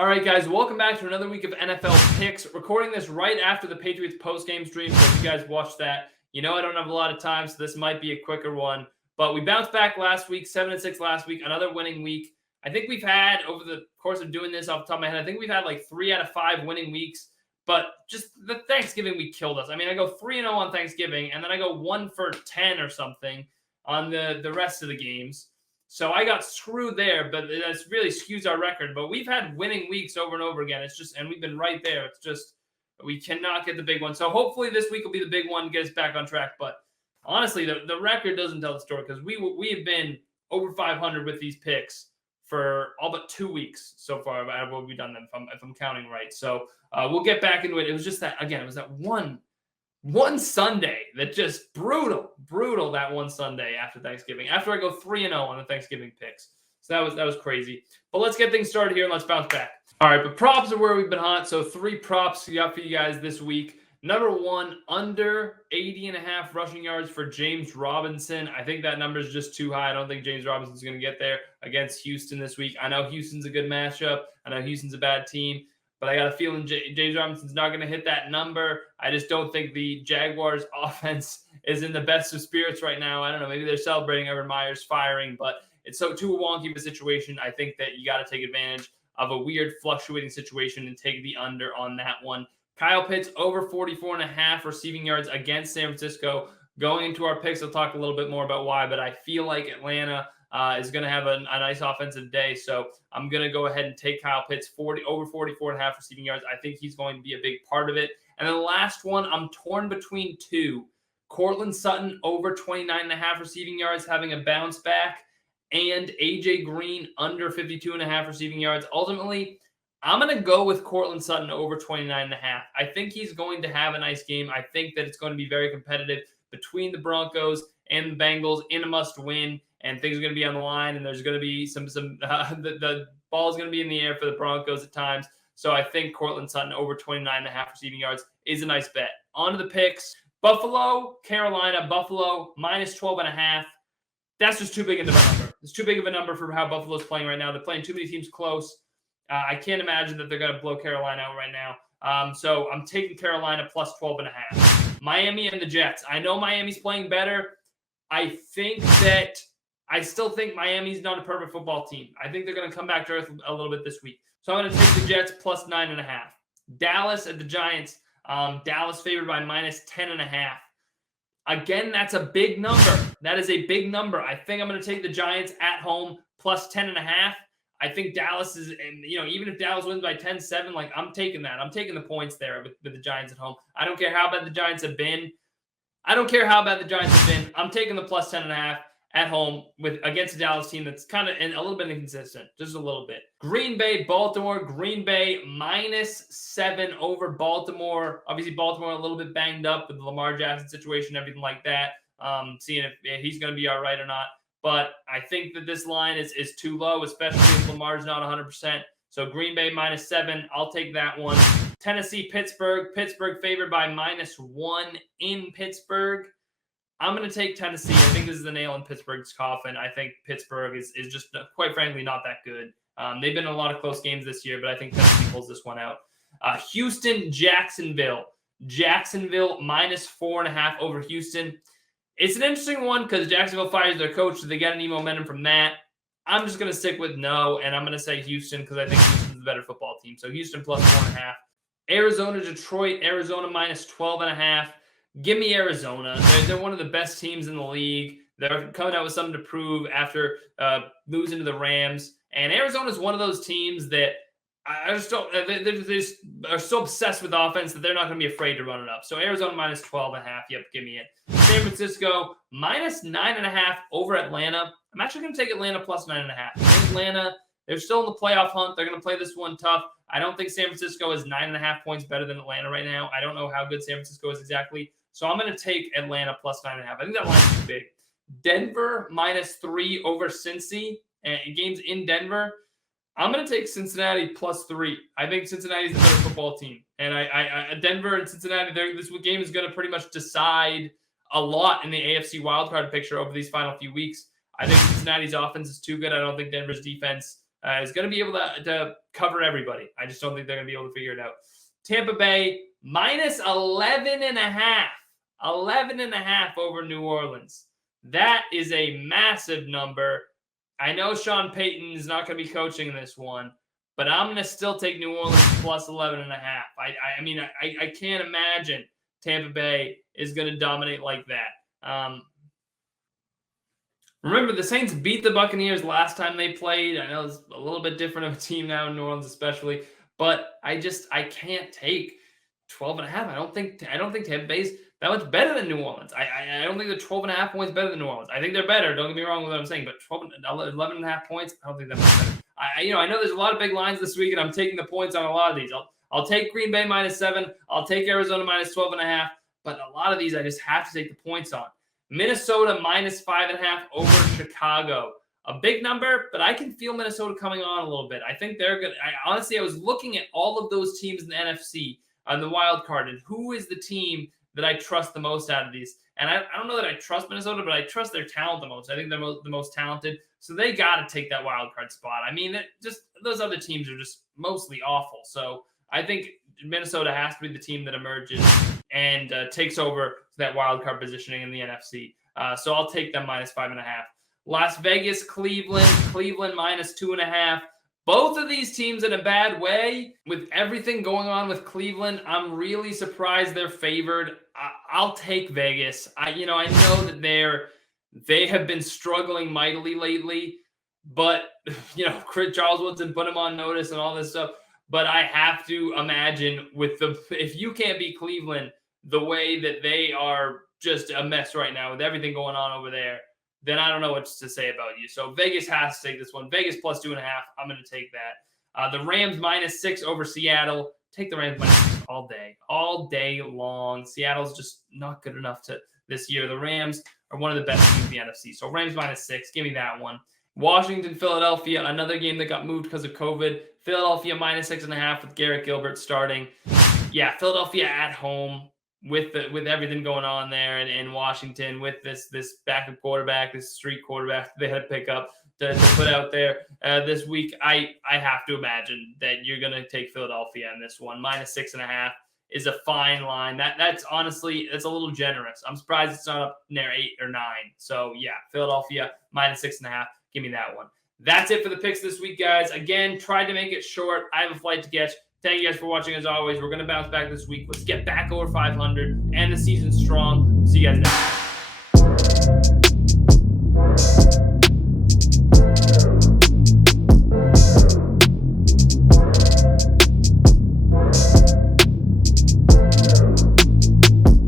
All right, guys, welcome back to another week of NFL picks. Recording this right after the Patriots post-game stream, so if you guys watched that, you know I don't have a lot of time, so this might be a quicker one. But we bounced back last week, 7-6 last week, another winning week. I think we've had, over the course of doing this off the top of my head, I think we've had like 3 out of 5 winning weeks. But just the Thanksgiving week killed us. I mean, I go 3-0 on Thanksgiving, and then I go 1 for 10 or something on the rest of the games. So I got screwed there, but that's really skews our record. But we've had winning weeks over and over again. It's just, and we've been right there. It's just, we cannot get the big one. So hopefully this week will be the big one, get us back on track. But honestly, the record doesn't tell the story because we have been over 500 with these picks for all but 2 weeks so far. What we've done them if I'm counting right. So we'll get back into it. It was just that, again, it was that one Sunday that just brutal that one Sunday after Thanksgiving. After I go 3-0 on the Thanksgiving picks. So that was crazy. But let's get things started here and let's bounce back. All right, but props are where we've been hot. So 3 props we got for you guys this week. Number 1, under 80.5 rushing yards for James Robinson. I think that number is just too high. I don't think James Robinson's going to get there against Houston this week. I know Houston's a good matchup. I know Houston's a bad team. But I got a feeling James Robinson's not going to hit that number. I just don't think the Jaguars' offense is in the best of spirits right now. I don't know. Maybe they're celebrating Urban Meyer's firing, but it's so too wonky of a situation. I think that you got to take advantage of a weird fluctuating situation and take the under on that one. Kyle Pitts over 44.5 receiving yards against San Francisco. Going into our picks, I'll talk a little bit more about why, but I feel like Atlanta is going to have a nice offensive day. So I'm going to go ahead and take Kyle Pitts over 44.5 receiving yards. I think he's going to be a big part of it. And then the last one, I'm torn between 2. Courtland Sutton over 29.5 receiving yards, having a bounce back, and AJ Green under 52.5 receiving yards. Ultimately, I'm going to go with Courtland Sutton over 29.5. I think he's going to have a nice game. I think that it's going to be very competitive between the Broncos and the Bengals in a must-win. And things are going to be on the line, and there's going to be the ball is going to be in the air for the Broncos at times. So I think Courtland Sutton over 29.5 receiving yards is a nice bet. On to the picks. Buffalo, Carolina. Buffalo minus 12.5. That's just too big of a number. It's too big of a number for how Buffalo's playing right now. They're playing too many teams close. I can't imagine that they're going to blow Carolina out right now. So I'm taking Carolina plus 12.5. Miami and the Jets. I know Miami's playing better. I still think Miami's not a perfect football team. I think they're going to come back to earth a little bit this week. So I'm going to take the Jets plus 9.5. Dallas at the Giants. Dallas favored by minus 10.5. Again, that's a big number. That is a big number. I think I'm going to take the Giants at home plus 10.5. I think Dallas is, and even if Dallas wins by 10-7, like I'm taking that. I'm taking the points there with the Giants at home. I don't care how bad the Giants have been. I'm taking the plus 10.5 at home against a Dallas team that's kind of a little bit inconsistent, just a little bit. Green Bay, Baltimore. Green Bay minus 7 over Baltimore. Obviously, Baltimore a little bit banged up with the Lamar Jackson situation, everything like that. Seeing if he's going to be all right or not. But I think that this line is too low, especially if Lamar's not 100%. So Green Bay minus 7, I'll take that one. Tennessee, Pittsburgh. Pittsburgh favored by minus 1 in Pittsburgh. I'm going to take Tennessee. I think this is the nail in Pittsburgh's coffin. I think Pittsburgh is just, quite frankly, not that good. They've been in a lot of close games this year, but I think Tennessee pulls this one out. Houston, Jacksonville. Jacksonville minus 4.5 over Houston. It's an interesting one because Jacksonville fires their coach. Do they get any momentum from that? I'm just going to stick with no, and I'm going to say Houston because I think Houston's the better football team. So Houston plus 4.5. Arizona, Detroit. Arizona minus 12.5. Give me Arizona. They're one of the best teams in the league. They're coming out with something to prove after losing to the Rams. And Arizona is one of those teams that I just don't. They just are so obsessed with offense that they're not going to be afraid to run it up. So Arizona minus 12.5. Yep, give me it. San Francisco minus 9.5 over Atlanta. I'm actually going to take Atlanta plus 9.5. Atlanta, they're still in the playoff hunt. They're going to play this one tough. I don't think San Francisco is 9.5 points better than Atlanta right now. I don't know how good San Francisco is exactly. So I'm going to take Atlanta plus 9.5. I think that line's too big. Denver minus 3 over Cincy. Games in Denver. I'm going to take Cincinnati plus 3. I think Cincinnati's the better football team. And Denver and Cincinnati, this game is going to pretty much decide a lot in the AFC wildcard picture over these final few weeks. I think Cincinnati's offense is too good. I don't think Denver's defense is going to be able to cover everybody. I just don't think they're going to be able to figure it out. Tampa Bay minus 11.5. 11.5 over New Orleans. That is a massive number. I know Sean Payton is not going to be coaching in this one, but I'm going to still take New Orleans plus 11.5. I mean, I can't imagine Tampa Bay is going to dominate like that. Remember, the Saints beat the Buccaneers last time they played. I know it's a little bit different of a team now in New Orleans, especially, but I can't take 12.5. I don't think Tampa Bay's that much better than New Orleans. I don't think they're 12.5 points better than New Orleans. I think they're better. Don't get me wrong with what I'm saying, but 11.5 points, I don't think that much better. I know there's a lot of big lines this week, and I'm taking the points on a lot of these. I'll take Green Bay minus 7. I'll take Arizona minus 12.5. But a lot of these I just have to take the points on. Minnesota minus 5.5 over Chicago. A big number, but I can feel Minnesota coming on a little bit. I think they're good. Honestly, I was looking at all of those teams in the NFC on the wild card, and who is the team that I trust the most out of these? And I don't know that I trust Minnesota, but I trust their talent the most. I think they're the most talented. So they got to take that wild card spot. I mean, just those other teams are just mostly awful. So I think Minnesota has to be the team that emerges and takes over that wild card positioning in the NFC. So I'll take them minus 5.5. Las Vegas, Cleveland minus 2.5. Both of these teams in a bad way. With everything going on with Cleveland, I'm really surprised they're favored. I'll take Vegas. I know that they have been struggling mightily lately, but Charles Woodson put them on notice and all this stuff. But I have to imagine if you can't beat Cleveland the way that they are just a mess right now with everything going on over there, then I don't know what to say about you. So Vegas has to take this one. Vegas plus 2.5. I'm going to take that. The Rams minus 6 over Seattle. Take the Rams minus 6 all day long. Seattle's just not good enough this year. The Rams are one of the best teams in the NFC. So Rams minus 6. Give me that one. Washington, Philadelphia, another game that got moved because of COVID. Philadelphia minus 6.5 with Garrett Gilbert starting. Yeah, Philadelphia at home with everything going on there in Washington with this backup quarterback, this street quarterback they had to pick up to put out there this week. I have to imagine that you're going to take Philadelphia in this one. Minus 6.5 is a fine line. That's honestly, it's a little generous. I'm surprised it's not up near 8 or 9. So yeah, Philadelphia minus 6.5. Give me that one. That's it for the picks this week, guys. Again, tried to make it short. I have a flight to catch. Thank you guys for watching. As always, we're going to bounce back this week. Let's get back over 500 and the season strong. See you guys next time.